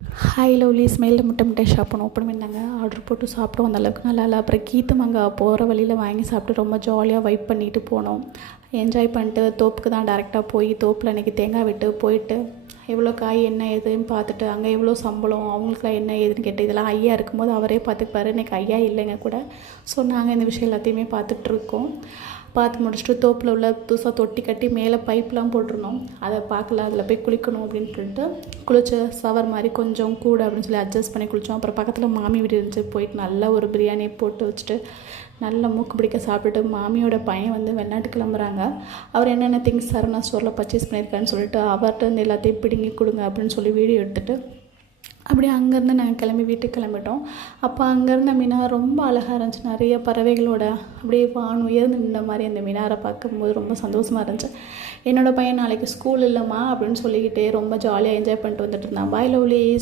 Hi lovely ஸ்மெயிலில் முட்டை முட்டை shop ஒன்று ஓப்பன் பண்ணாங்க. ஆர்டர் போட்டு சாப்பிட்டோம். அந்தளவுக்கு நல்லா இல்லை. அப்புறம் கீத்து மாங்காய் போகிற வழியில் வாங்கி சாப்பிட்டு ரொம்ப ஜாலியாக வைப் பண்ணிட்டு போனோம். என்ஜாய் பண்ணிட்டு தோப்புக்கு தான் டேரெக்டாக போய் தோப்பில் அன்றைக்கி தேங்காய் விட்டு போயிட்டு எவ்வளோ காய் என்ன ஏதுன்னு பார்த்துட்டு அங்கே எவ்வளோ சம்பளம் அவங்களுக்குலாம் என்ன ஏதுன்னு கேட்டு இதெல்லாம் ஐயா இருக்கும்போது அவரே பார்த்துப்பாரு. இன்றைக்கி ஐயா இல்லைங்க கூட. ஸோ நாங்கள் இந்த விஷயம் எல்லாத்தையுமே பார்த்துட்ருக்கோம். பார்த்து முடிச்சுட்டு தோப்பில் உள்ள புதுசாக தொட்டி கட்டி மேலே பைப்லாம் போட்டிருந்தோம். அதை பார்க்கல, அதில் போய் குளிக்கணும் அப்படின்னு சொல்லிட்டு குளிச்ச ஷவர் மாதிரி கொஞ்சம் கூட அப்படின்னு சொல்லி அட்ஜஸ்ட் பண்ணி குளித்தோம். அப்புறம் பக்கத்தில் மாமி வீடு இருந்துச்சு. போயிட்டு நல்லா ஒரு பிரியாணி போட்டு வச்சுட்டு நல்லா மூக்கு பிடிக்க சாப்பிட்டுட்டு மாமியோட பையன் வந்து வெளிநாட்டு கிளம்புறாங்க. அவர் என்னென்ன திங்ஸ் சரவணா ஸ்டோரில் பர்ச்சேஸ் பண்ணியிருக்காருன்னு சொல்லிட்டு அவர்கிட்ட வந்து எல்லாத்தையும் பிடுங்கி கொடுங்க அப்படின்னு சொல்லி வீடியோ எடுத்துகிட்டு அப்படியே அங்கேருந்து நாங்கள் கிளம்பி வீட்டுக்கு கிளம்பிட்டோம். அப்போ அங்கேருந்த மினார் ரொம்ப அழகாக இருந்துச்சு. நிறைய பறவைகளோட அப்படியே வான் உயர்ந்து நின்ற மாதிரி அந்த மினாரை பார்க்கும்போது ரொம்ப சந்தோஷமாக இருந்துச்சு. என்னோடய பையன் நாளைக்கு ஸ்கூல் இல்லைம்மா அப்படின்னு சொல்லிக்கிட்டே ரொம்ப ஜாலியாக என்ஜாய் பண்ணிட்டு வந்துட்டு இருந்தான். பாய் லவ்லீஸ்.